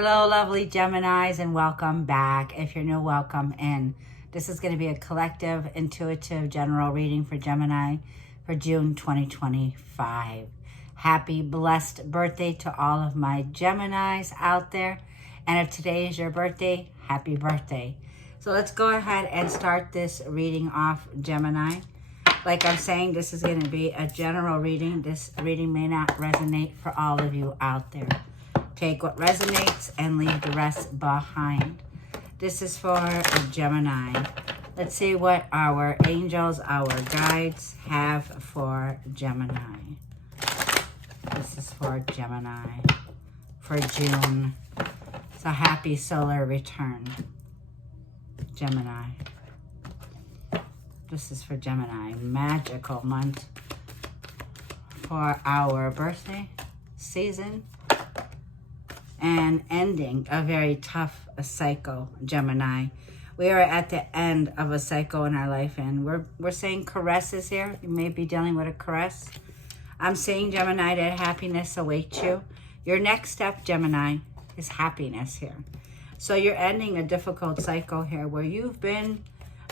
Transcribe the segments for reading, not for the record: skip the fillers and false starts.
Hello, lovely Geminis, and welcome back. If you're new, welcome in. This is going to be a collective, intuitive, general reading for Gemini for June 2025. Happy, blessed birthday to all of my Geminis out there. And if today is your birthday, happy birthday. So let's go ahead and start this reading off, Gemini. Like I'm saying, this is going to be a general reading. This reading may not resonate for all of you out there. Take what resonates and leave the rest behind. This is for a Gemini. Let's see what our angels, our guides have for Gemini. This is for Gemini for June. It's a happy solar return. Gemini. This is for Gemini. Magical month for our birthday season. And ending a very tough cycle, Gemini. We are at the end of a cycle in our life, and we're saying caresses here. You may be dealing with a caress. I'm saying, Gemini, that happiness awaits you. Your next step, Gemini, is happiness here. So you're ending a difficult cycle here where you've been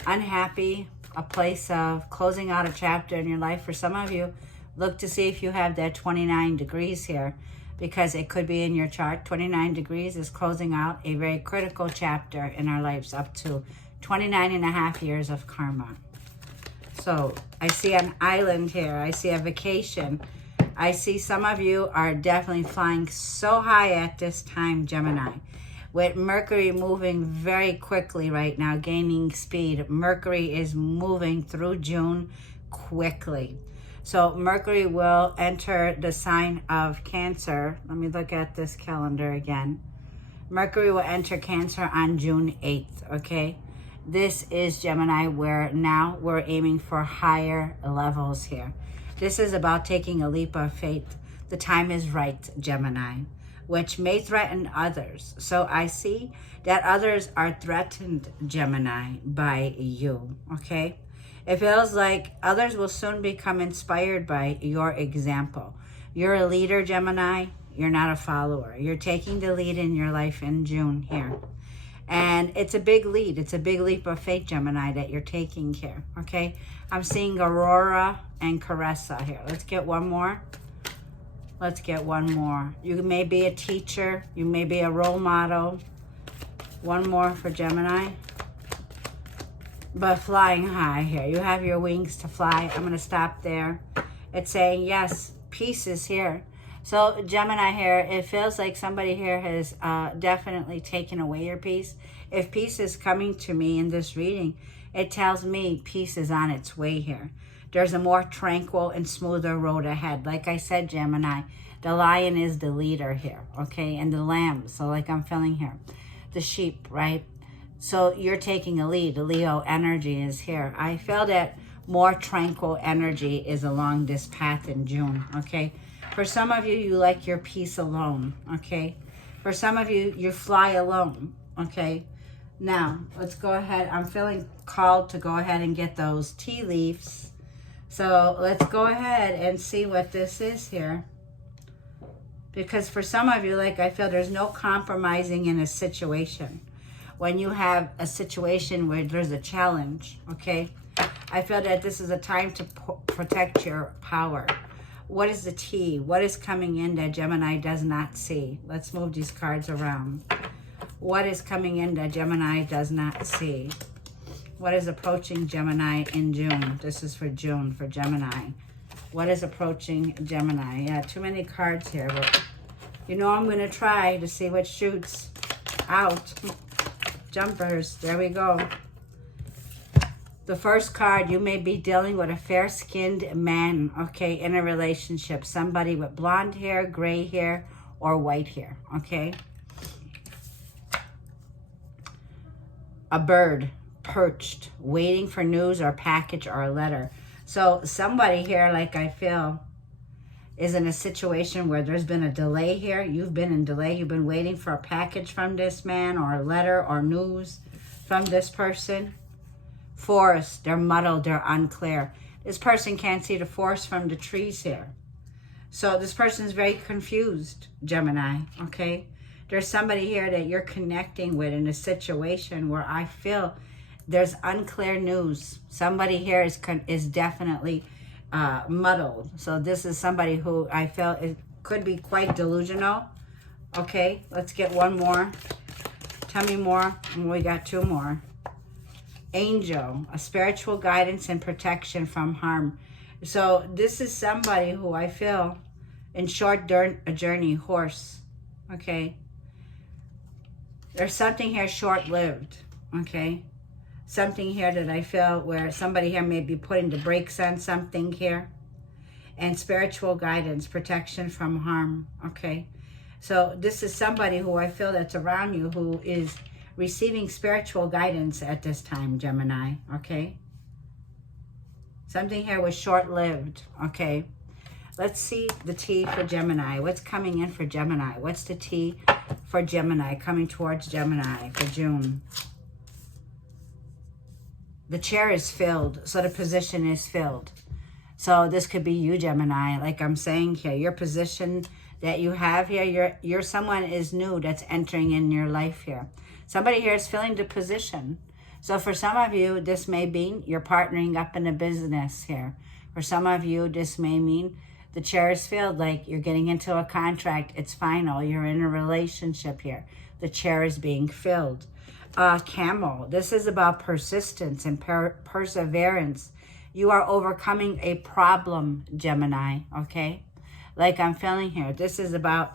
unhappy, a place of closing out a chapter in your life. For some of you, look to see if you have that 29 degrees here, because it could be in your chart. 29 degrees is closing out a very critical chapter in our lives, up to 29 and a half years of karma. So I see an island here. I see a vacation. I see some of you are definitely flying so high at this time, Gemini. With Mercury moving very quickly right now, gaining speed. Mercury is moving through June quickly. So Mercury will enter the sign of Cancer. Let me look at this calendar again. Mercury will enter Cancer on June 8th, okay? This is Gemini, where now we're aiming for higher levels here. This is about taking a leap of faith. The time is right, Gemini, which may threaten others. So I see that others are threatened, Gemini, by you, okay? It feels like others will soon become inspired by your example. You're a leader, Gemini. You're not a follower. You're taking the lead in your life in June here. And it's a big lead. It's a big leap of faith, Gemini, that you're taking here, okay? I'm seeing Aurora and Caressa here. Let's get one more. Let's get one more. You may be a teacher. You may be a role model. One more for Gemini. But flying high here. You have your wings to fly. I'm going to stop there. It's saying, yes, peace is here. So Gemini here, it feels like somebody here has definitely taken away your peace. If peace is coming to me in this reading, it tells me peace is on its way here. There's a more tranquil and smoother road ahead. Like I said, Gemini, the lion is the leader here, okay? And the lamb, so like I'm feeling here. The sheep, right? So you're taking a lead. The Leo energy is here. I feel that more tranquil energy is along this path in June, okay? For some of you, you like your peace alone, okay? For some of you, you fly alone, okay? Now, let's go ahead. I'm feeling called to go ahead and get those tea leaves. So let's go ahead and see what this is here. Because for some of you, like I feel there's no compromising in a situation. When you have a situation where there's a challenge, okay? I feel that this is a time to protect your power. What is the tea? What is coming in that Gemini does not see? Let's move these cards around. What is coming in that Gemini does not see? What is approaching Gemini in June? This is for June, for Gemini. What is approaching Gemini? Yeah, too many cards here, but you know I'm going to try to see what shoots out. Jumpers, there we go. The first card, you may be dealing with a fair-skinned man, okay, in a relationship. Somebody with blonde hair, gray hair, or white hair, okay? A bird perched, waiting for news or package or a letter. So somebody here, like I feel, is in a situation where there's been a delay here. You've been in delay. You've been waiting for a package from this man, or a letter or news from this person. Forest, they're muddled, they're unclear. This person can't see the forest from the trees here. So this person is very confused, Gemini, okay? There's somebody here that you're connecting with in a situation where I feel there's unclear news. Somebody here is definitely muddled. So this is somebody who I felt it could be quite delusional. Okay, let's get one more. Tell me more. And we got two more. Angel, a spiritual guidance and protection from harm. So this is somebody who I feel in short journey, horse. Okay. There's something here short-lived. Okay. Something here that I feel where somebody here may be putting the brakes on something here. And spiritual guidance, protection from harm. Okay. So this is somebody who I feel that's around you who is receiving spiritual guidance at this time, Gemini. Okay. Something here was short-lived. Okay. Let's see the T for Gemini. What's coming in for Gemini? What's the T for Gemini coming towards Gemini for June? The chair is filled, so the position is filled. So this could be you, Gemini. Like I'm saying here, your position that you have here, you're someone is new that's entering in your life here. Somebody here is filling the position. So for some of you, this may mean you're partnering up in a business here. For some of you, this may mean the chair is filled, like you're getting into a contract. It's final. You're in a relationship here. The chair is being filled. Camel, this is about persistence and perseverance. You are overcoming a problem, Gemini, okay? Like I'm feeling here. This is about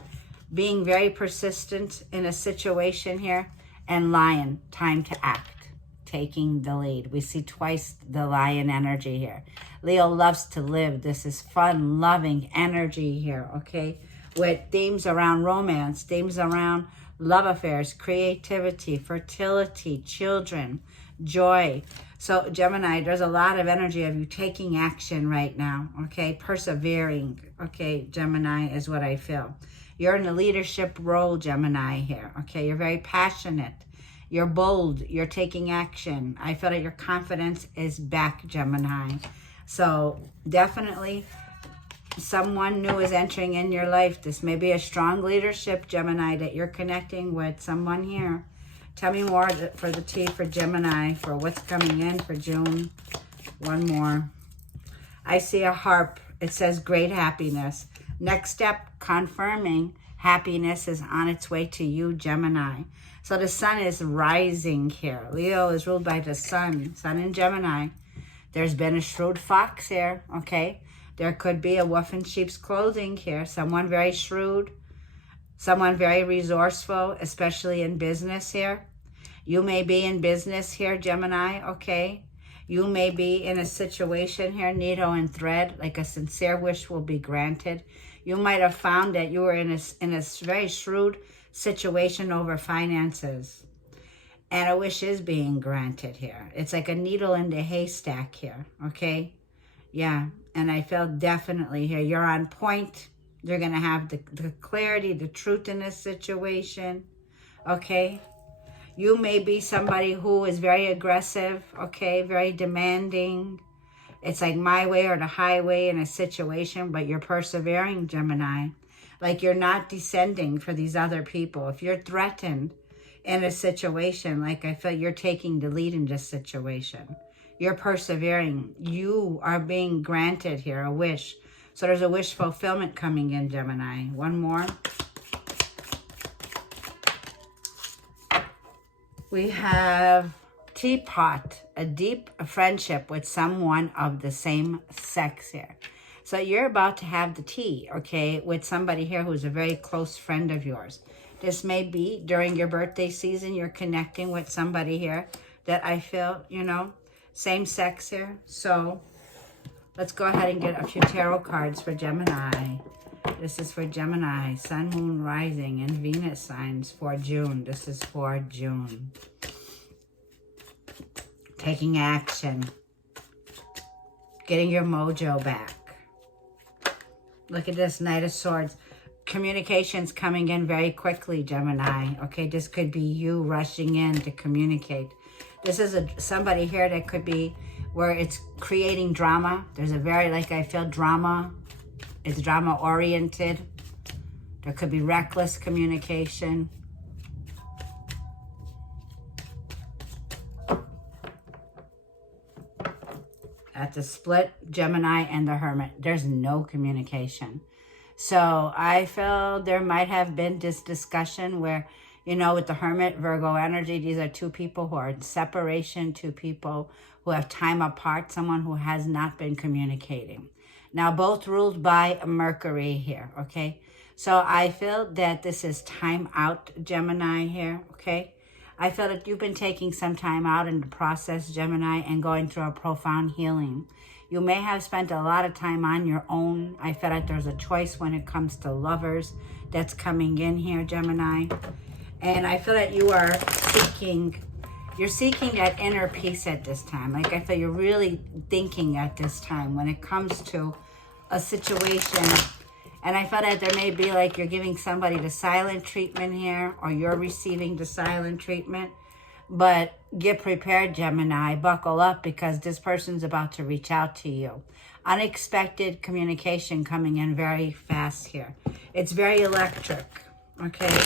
being very persistent in a situation here. And Lion, time to act. Taking the lead. We see twice the lion energy here. Leo loves to live. This is fun, loving energy here, okay? With themes around romance, themes around love affairs, creativity, fertility, children, joy. So Gemini, there's a lot of energy of you taking action right now, okay? Persevering, okay? Gemini is what I feel. You're in a leadership role, Gemini here, okay? You're very passionate. You're bold. You're taking action. I feel that your confidence is back, Gemini. So definitely someone new is entering in your life. This may be a strong leadership, Gemini, that you're connecting with someone here. Tell me more for the T for Gemini, for what's coming in for June. One more. I see a harp. It says great happiness. Next step, confirming happiness is on its way to you, Gemini. So the sun is rising here. Leo is ruled by the sun. Sun in Gemini. There's been a shrewd fox here, okay? There could be a wolf in sheep's clothing here. Someone very shrewd. Someone very resourceful, especially in business here. You may be in business here, Gemini, okay? You may be in a situation here, needle and thread, like a sincere wish will be granted. You might have found that you were in a very shrewd situation over finances. And a wish is being granted here. It's like a needle in the haystack here, okay? Yeah, and I feel definitely here, you're on point. You're going to have the clarity, the truth in this situation, okay? You may be somebody who is very aggressive, okay? Very demanding. It's like my way or the highway in a situation, but you're persevering, Gemini. Like you're not descending for these other people. If you're threatened in a situation, like I feel you're taking the lead in this situation. You're persevering. You are being granted here a wish. So there's a wish fulfillment coming in, Gemini. One more. We have teapot, a deep friendship with someone of the same sex here. So you're about to have the tea, okay, with somebody here who's a very close friend of yours. This may be during your birthday season. You're connecting with somebody here that I feel, you know, same sex here. So let's go ahead and get a few tarot cards for Gemini. This is for Gemini, Sun, Moon, Rising, and Venus signs for June. This is for June. Taking action. Getting your mojo back. Look at this, Knight of Swords. Communication's coming in very quickly, Gemini. Okay, this could be you rushing in to communicate. This is somebody here that could be where it's creating drama. There's a very, like I feel, drama. It's drama-oriented. There could be reckless communication. at the split Gemini and the Hermit. There's no communication. So I feel there might have been this discussion where, you know, with the Hermit, Virgo energy, these are two people who are in separation, two people who have time apart, someone who has not been communicating. Now, both ruled by Mercury here, okay? So I feel that this is time out, Gemini here, okay? I feel that you've been taking some time out in the process, Gemini, and going through a profound healing. You may have spent a lot of time on your own. I feel like there's a choice when it comes to lovers that's coming in here, Gemini. And I feel that you are seeking that inner peace at this time. Like I feel you're really thinking at this time when it comes to a situation. And I feel that there may be like you're giving somebody the silent treatment here, or you're receiving the silent treatment. But get prepared, Gemini. Buckle up, because this person's about to reach out to you. Unexpected communication coming in very fast here. It's very electric, okay?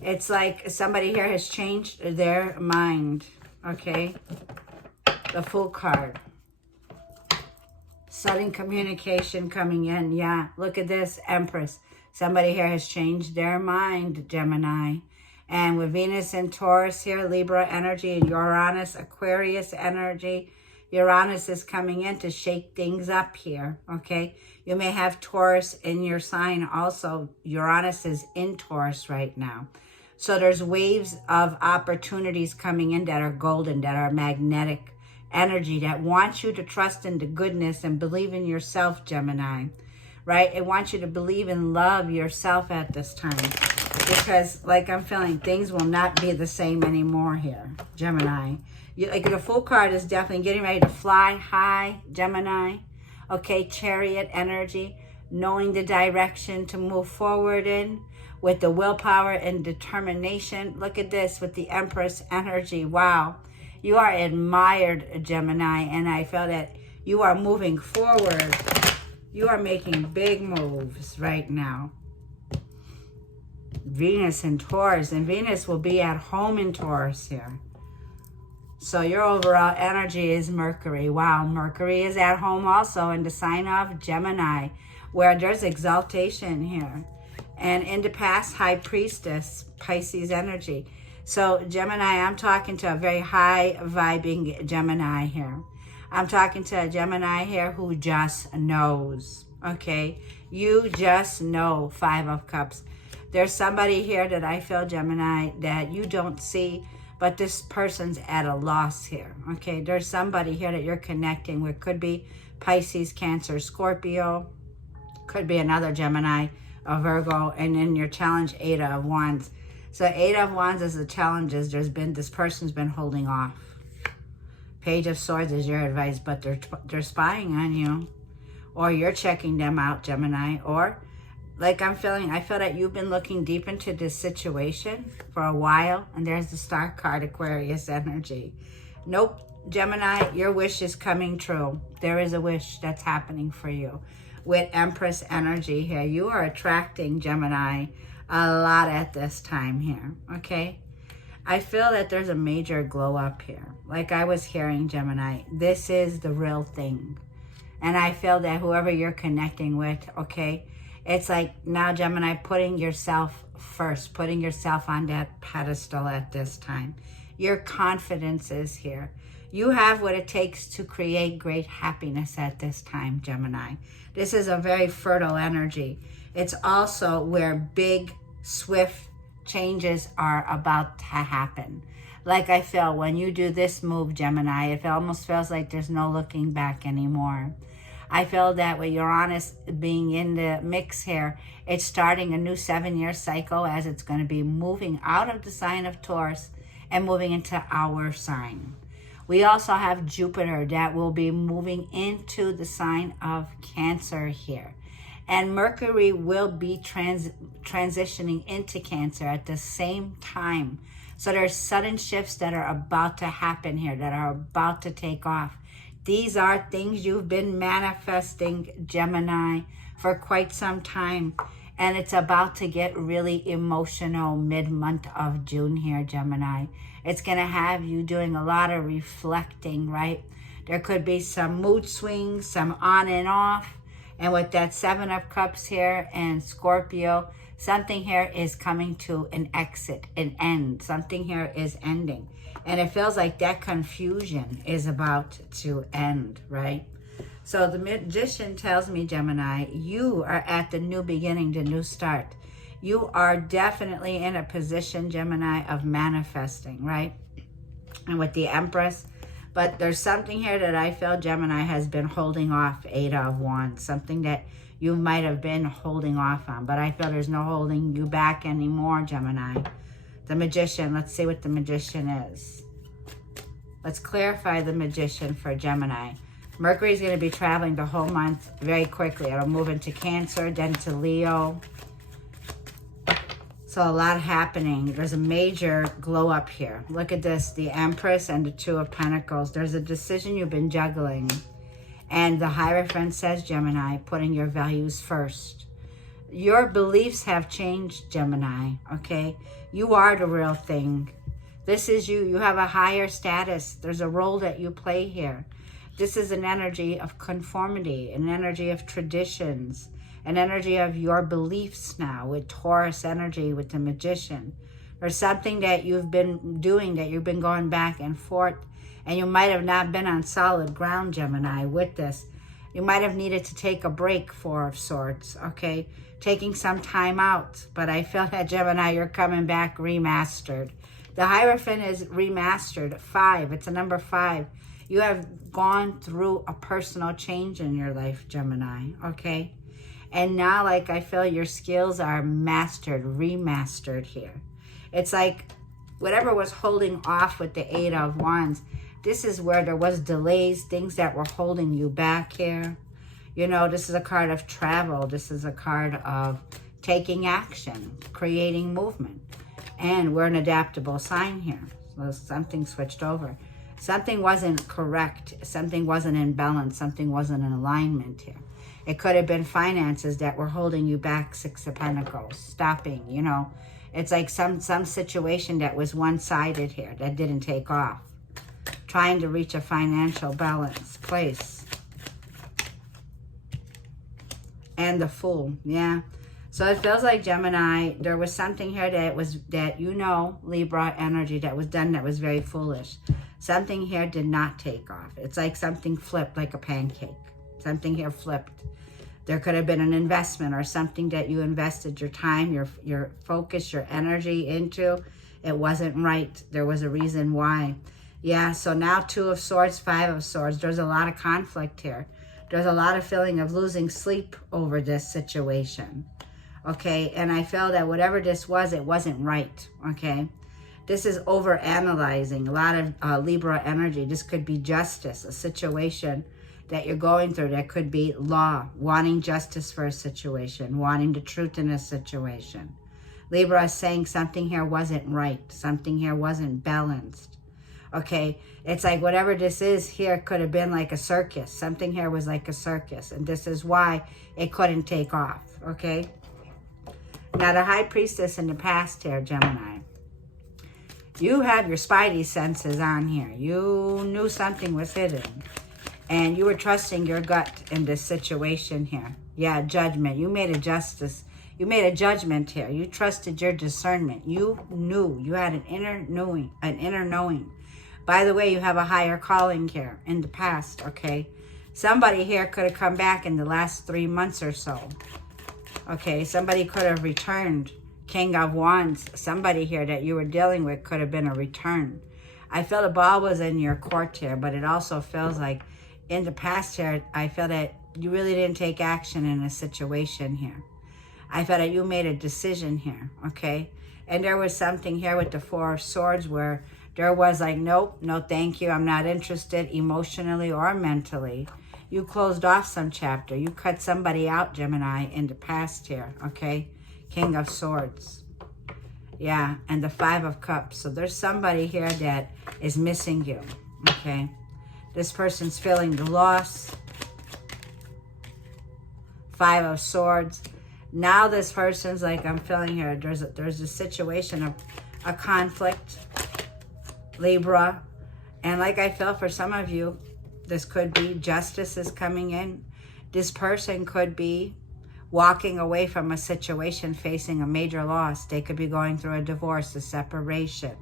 It's like somebody here has changed their mind, okay? The Fool card. Sudden communication coming in. Yeah, look at this, Empress. Somebody here has changed their mind, Gemini. And with Venus and Taurus here, Libra energy, and Uranus, Aquarius energy. Uranus is coming in to shake things up here, okay? You may have Taurus in your sign also. Uranus is in Taurus right now. So there's waves of opportunities coming in that are golden, that are magnetic energy, that wants you to trust in the goodness and believe in yourself, Gemini, right? It wants you to believe and love yourself at this time. Because, like I'm feeling, things will not be the same anymore here, Gemini. Like the Fool card is definitely getting ready to fly high, Gemini. Okay, Chariot energy, knowing the direction to move forward in with the willpower and determination. Look at this with the Empress energy. Wow. You are admired, Gemini, and I feel that you are moving forward. You are making big moves right now. Venus in Taurus, and Venus will be at home in Taurus here. So your overall energy is Mercury. Wow, Mercury is at home also in the sign of Gemini, where there's exaltation here. And in the past, High Priestess, Pisces energy. So Gemini, I'm talking to a very high vibing Gemini here. I'm talking to a Gemini here who just knows, okay? You just know, Five of Cups. There's somebody here that I feel, Gemini, that you don't see, but this person's at a loss here, okay? There's somebody here that you're connecting with. Could be Pisces, Cancer, Scorpio. Could be another Gemini, a Virgo, and in your challenge, Eight of Wands. So Eight of Wands is the challenges. This person's been holding off. Page of Swords is your advice, but they're spying on you. Or you're checking them out, Gemini. Or, like I feel that you've been looking deep into this situation for a while. And there's the Star card, Aquarius energy. Nope, Gemini, your wish is coming true. There is a wish that's happening for you. With Empress energy here, you are attracting, Gemini, a lot at this time here, okay? I feel that there's a major glow up here. Like I was hearing, Gemini, this is the real thing. And I feel that whoever you're connecting with, okay, it's like now, Gemini, putting yourself first, putting yourself on that pedestal at this time. Your confidence is here. You have what it takes to create great happiness at this time, Gemini. This is a very fertile energy. It's also where big, swift changes are about to happen. Like I feel when you do this move, Gemini, it almost feels like there's no looking back anymore. I feel that with Uranus being in the mix here, it's starting a new 7-year cycle as it's going to be moving out of the sign of Taurus and moving into our sign. We also have Jupiter that will be moving into the sign of Cancer here. And Mercury will be transitioning into Cancer at the same time. So there's sudden shifts that are about to happen here, that are about to take off. These are things you've been manifesting, Gemini, for quite some time. And it's about to get really emotional mid-month of June here, Gemini. It's going to have you doing a lot of reflecting, right? There could be some mood swings, some on and off. And with that 7 of Cups here and Scorpio, something here is coming to an exit, an end. Something here is ending. And it feels like that confusion is about to end, right? So the Magician tells me, Gemini, you are at the new beginning, the new start. You are definitely in a position, Gemini, of manifesting, right? And with the Empress, but there's something here that I feel Gemini has been holding off, 8 of Wands, something that you might have been holding off on, but I feel there's no holding you back anymore, Gemini. The Magician, let's see what the Magician is. Let's clarify the Magician for Gemini. Mercury is going to be traveling the whole month very quickly. It'll move into Cancer, then to Leo. So a lot happening. There's a major glow up here. Look at this, the Empress and the 2 of Pentacles. There's a decision you've been juggling. And the Hierophant says, Gemini, putting your values first. Your beliefs have changed, Gemini, okay? You are the real thing. This is you. You have a higher status. There's a role that you play here. This is an energy of conformity, an energy of traditions, an energy of your beliefs now with Taurus energy, with the Magician. There's something that you've been doing, that you've been going back and forth, and you might have not been on solid ground, Gemini, with this. You might have needed to take a break, 4 of Swords, okay? Taking some time out, but I feel that, Gemini, you're coming back remastered. The Hierophant is remastered, 5. It's a number 5. You have gone through a personal change in your life, Gemini, okay? And now, like, I feel your skills are mastered, remastered here. It's like whatever was holding off with the 8 of Wands, this is where there was delays, things that were holding you back here. You know, this is a card of travel. This is a card of taking action, creating movement. And we're an adaptable sign here. So something switched over. Something wasn't correct. Something wasn't in balance. Something wasn't in alignment here. It could have been finances that were holding you back, 6 of Pentacles, stopping, you know. It's like some situation that was one-sided here that didn't take off. Trying to reach a financial balance place. And the Fool, yeah. So it feels like, Gemini, there was something here that you know, Libra energy, that was done that was very foolish. Something here did not take off. It's like something flipped like a pancake. Something here flipped. There could have been an investment or something that you invested your time, your focus, your energy into. It wasn't right. There was a reason why. Yeah, so now 2 of Swords, 5 of Swords. There's a lot of conflict here. There's a lot of feeling of losing sleep over this situation. Okay, and I feel that whatever this was, it wasn't right. Okay, this is over analyzing. A lot of Libra energy. This could be justice, a situation that you're going through. That could be law, wanting justice for a situation, wanting the truth in a situation. Libra is saying something here wasn't right. Something here wasn't balanced. Okay, it's like whatever this is here could have been like a circus. Something here was like a circus, and this is why it couldn't take off. Okay, now the High Priestess in the past here, Gemini. You have your spidey senses on here. You knew something was hidden, and you were trusting your gut in this situation here. Yeah, judgment. You made a justice. You made a judgment here. You trusted your discernment. You knew. You had an inner knowing. An inner knowing. By the way, you have a higher calling here in the past, okay? Somebody here could have come back in the last 3 months or so. Okay, somebody could have returned. King of Wands. Somebody here that you were dealing with could have been a return. I feel the ball was in your court here, but it also feels like in the past here, I feel that you really didn't take action in a situation here. I felt that you made a decision here, okay? And there was something here with the 4 of Swords where there was like, nope, no thank you, I'm not interested emotionally or mentally. You closed off some chapter. You cut somebody out, Gemini, in the past here, okay? King of Swords. Yeah, and the 5 of Cups. So there's somebody here that is missing you, okay? This person's feeling the loss. 5 of Swords. Now this person's like, I'm feeling here, there's a situation of a conflict, Libra. And like I feel for some of you, This could be justice is coming in. This person could be walking away from a situation, facing a major loss. They could be going through a divorce, a separation.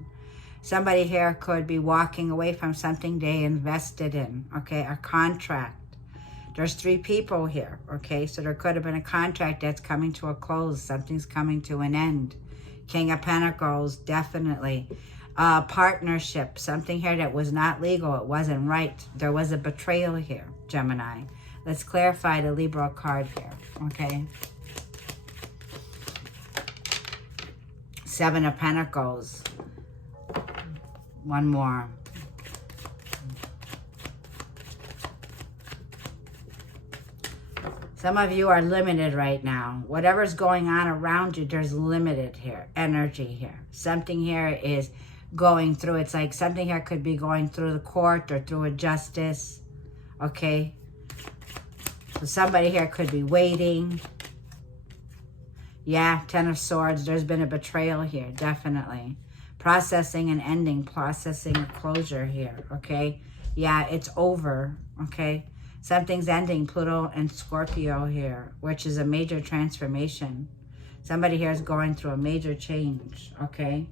Somebody here could be walking away from something they invested in, okay, a contract. There's 3 people here, okay, so there could have been a contract that's coming to a close. Something's coming to an end. King of Pentacles, definitely. Partnership, something here that was not legal. It wasn't right. There was a betrayal here, Gemini. Let's clarify the Libra card here, okay? 7 of Pentacles. One more. Some of you are limited right now. Whatever's going on around you, there's limited here, energy here. Something here is going through. It's like something here could be going through the court or through a justice, okay? So somebody here could be waiting. Yeah, 10 of Swords. There's been a betrayal here, definitely. Processing and ending, processing a closure here, okay? Yeah, it's over, okay? Something's ending, Pluto and Scorpio here, which is a major transformation. Somebody here is going through a major change, okay?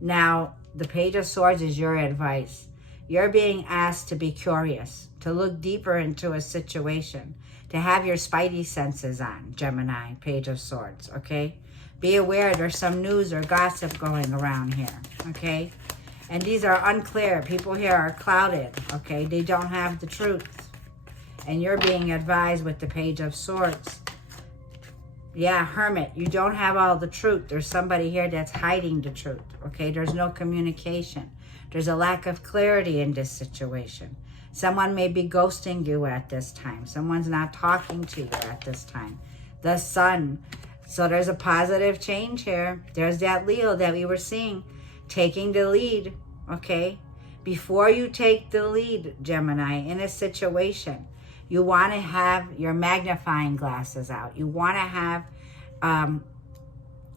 Now, the Page of Swords is your advice. You're being asked to be curious, to look deeper into a situation, to have your spidey senses on, Gemini, Page of Swords, okay? Be aware there's some news or gossip going around here, okay? And these are unclear. People here are clouded, okay? They don't have the truth. And you're being advised with the Page of Swords. Yeah, Hermit, you don't have all the truth. There's somebody here that's hiding the truth, okay? There's no communication. There's a lack of clarity in this situation. Someone may be ghosting you at this time. Someone's not talking to you at this time. The Sun. So there's a positive change here. There's that Leo that we were seeing taking the lead, okay? Before you take the lead, Gemini, in a situation, you want to have your magnifying glasses out. You want to have,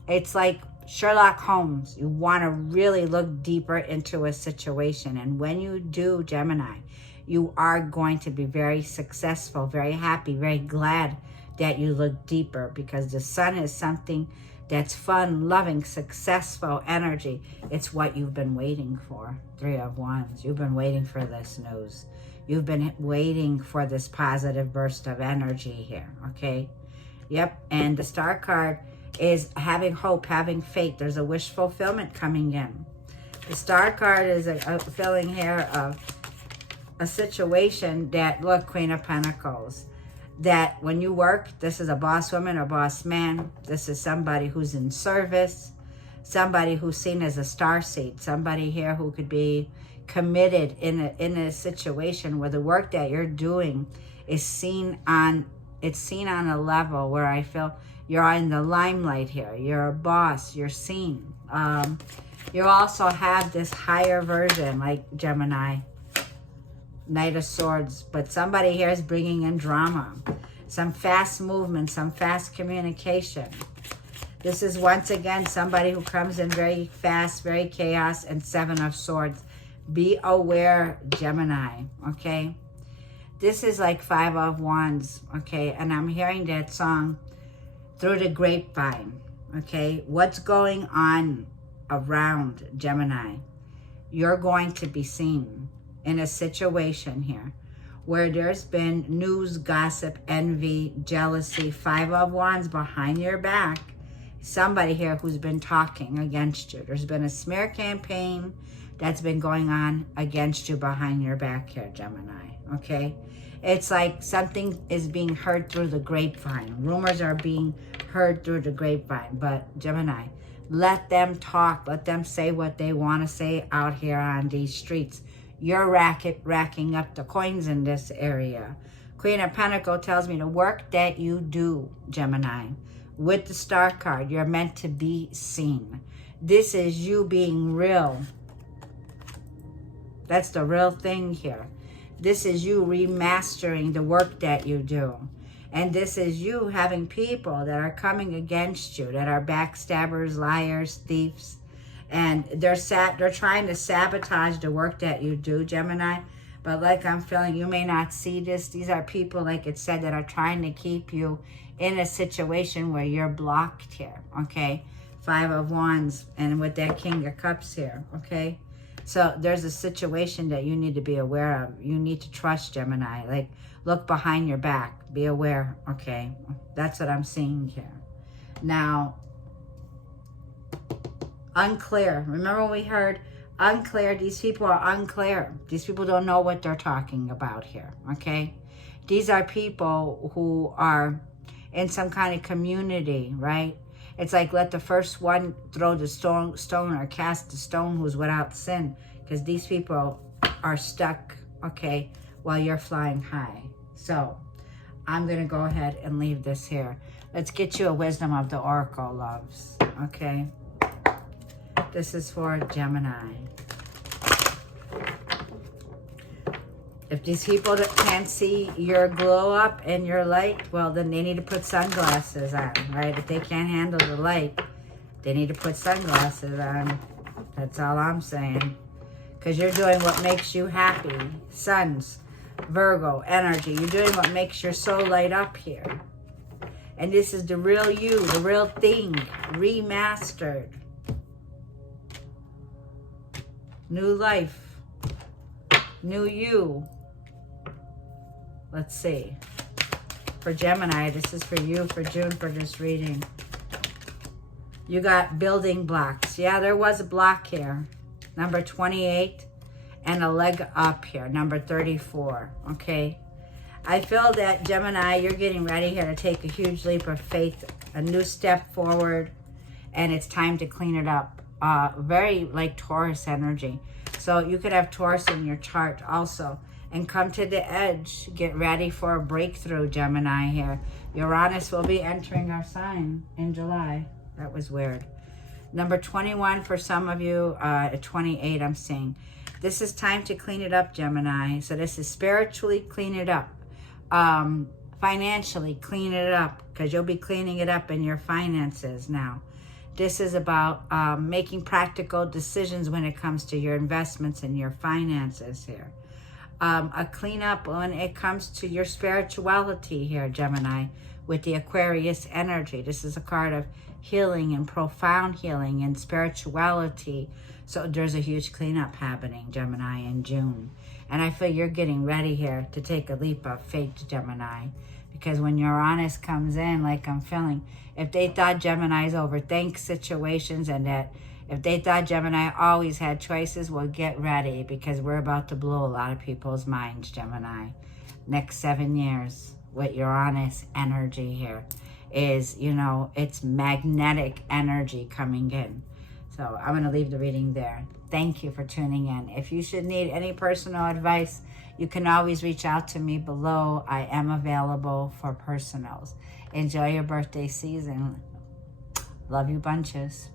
it's like Sherlock Holmes. You want to really look deeper into a situation. And when you do, Gemini, you are going to be very successful, very happy, very glad that you look deeper, because the Sun is something that's fun, loving, successful energy. It's what you've been waiting for. 3 of Wands. You've been waiting for this news. You've been waiting for this positive burst of energy here, okay? Yep, and the Star card is having hope, having faith. There's a wish fulfillment coming in. The Star card is a feeling here of a situation that, look, Queen of Pentacles, that when you work, this is a boss woman or boss man. This is somebody who's in service, somebody who's seen as a starseed, somebody here who could be committed in a situation where the work that you're doing is seen on a level where I feel you're in the limelight here. You're a boss, you're seen. You also have this higher version like Gemini, Knight of Swords, but somebody here is bringing in drama, some fast movement, some fast communication. This is once again somebody who comes in very fast, very chaos, and 7 of Swords. Be aware, Gemini, okay? This is like 5 of Wands, okay? And I'm hearing that song through the grapevine, okay? What's going on around, Gemini? You're going to be seen in a situation here where there's been news, gossip, envy, jealousy, 5 of Wands behind your back. Somebody here who's been talking against you. There's been a smear campaign that's been going on against you behind your back here, Gemini, okay? It's like something is being heard through the grapevine. Rumors are being heard through the grapevine. But Gemini, let them talk. Let them say what they want to say out here on these streets. You're racking up the coins in this area. Queen of Pentacles tells me the work that you do, Gemini, with the Star card, you're meant to be seen. This is you being real. That's the real thing here. This is you remastering the work that you do. And this is you having people that are coming against you, that are backstabbers, liars, thieves. And they're trying to sabotage the work that you do, Gemini. But like I'm feeling, you may not see this. These are people, like it said, that are trying to keep you in a situation where you're blocked here, okay? 5 of Wands, and with that King of Cups here, okay? So there's a situation that you need to be aware of. You need to trust, Gemini. Like, look behind your back. Be aware, okay? That's what I'm seeing here. Now, unclear. Remember when we heard unclear? These people are unclear. These people don't know what they're talking about here, okay? These are people who are in some kind of community, right? It's like, let the first one throw the stone or cast the stone who's without sin, because these people are stuck, okay, while you're flying high. So I'm going to go ahead and leave this here. Let's get you a wisdom of the Oracle, loves, okay? This is for Gemini. If these people that can't see your glow up and your light, well, then they need to put sunglasses on, right? If they can't handle the light, they need to put sunglasses on. That's all I'm saying. Because you're doing what makes you happy. Suns, Virgo, energy. You're doing what makes your soul light up here. And this is the real you, the real thing, remastered. New life, new you. Let's see. For Gemini, this is for you for June for this reading. You got building blocks. Yeah, there was a block here. Number 28 and a leg up here. Number 34. Okay. I feel that, Gemini, you're getting ready here to take a huge leap of faith, a new step forward, and it's time to clean it up. Very like Taurus energy. So you could have Taurus in your chart also. And come to the edge. Get ready for a breakthrough, Gemini here. Uranus will be entering our sign in July. That was weird. Number 21 for some of you. 28 I'm seeing. This is time to clean it up, Gemini. So this is spiritually clean it up. Financially clean it up. Because you'll be cleaning it up in your finances now. This is about making practical decisions when it comes to your investments and your finances here. A cleanup when it comes to your spirituality here, Gemini, with the Aquarius energy. This is a card of healing and profound healing and spirituality. So there's a huge cleanup happening, Gemini, in June. And I feel you're getting ready here to take a leap of faith, Gemini. Because when Uranus comes in, like I'm feeling, if they thought Gemini's overthink situations and that if they thought Gemini always had choices, well, get ready because we're about to blow a lot of people's minds, Gemini. Next 7 years with Uranus energy here is, you know, it's magnetic energy coming in. So I'm going to leave the reading there. Thank you for tuning in. If you should need any personal advice, you can always reach out to me below. I am available for personals. Enjoy your birthday season. Love you bunches.